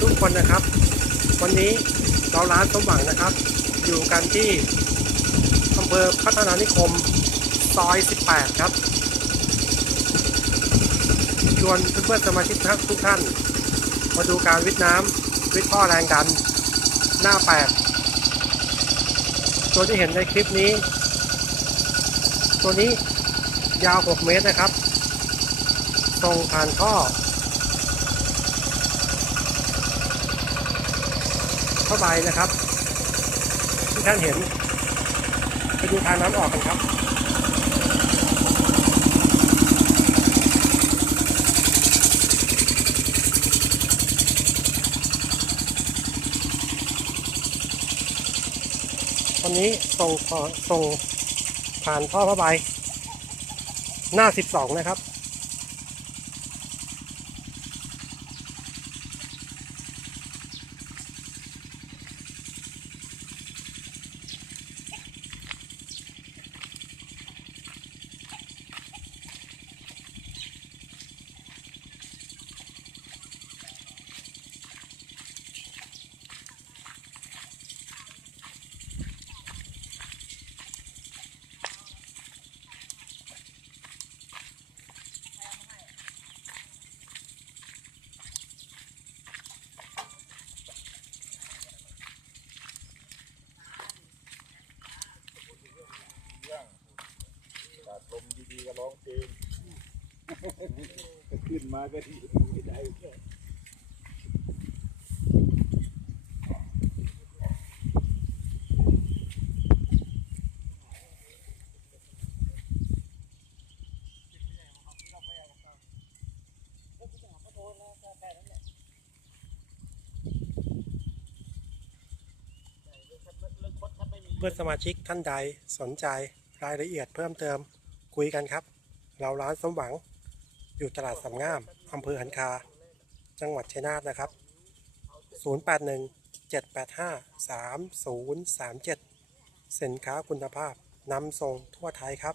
ทุกคนนะครับ วันนี้เราร้านสมหวังนะครับ อยู่กันที่อำเภอพัฒนานิคมซอย 18 ครับชวนเพื่อนๆสมาชิกทุกท่าน มาดูการวิทย์น้ำวิทย์ท่อแรงดัน หน้าแปดตัวที่เห็นในคลิปนี้ ตัวนี้ยาว 6 เมตรนะครับ ตรงผ่านท่อ เข้าไปนะครับ ที่ท่านเห็นไปดูทางน้ำออกกันครับตอนนี้ส่งส่งผ่านท่อผ้าใบหน้า 12 นะครับ ลมดีๆก็ร้องเพลงขึ้นมาก็ดีไม่ได้เพื่อนสมาชิกท่านใดสนใจรายละเอียดเพิ่มเติม คุยกันครับ เราร้านสมหวัง อยู่ตลาดสำงามอำเภอหันคา จังหวัดชัยนาทนะครับ 081 785 3037 สินค้าคุณภาพนำส่งทั่วไทยครับ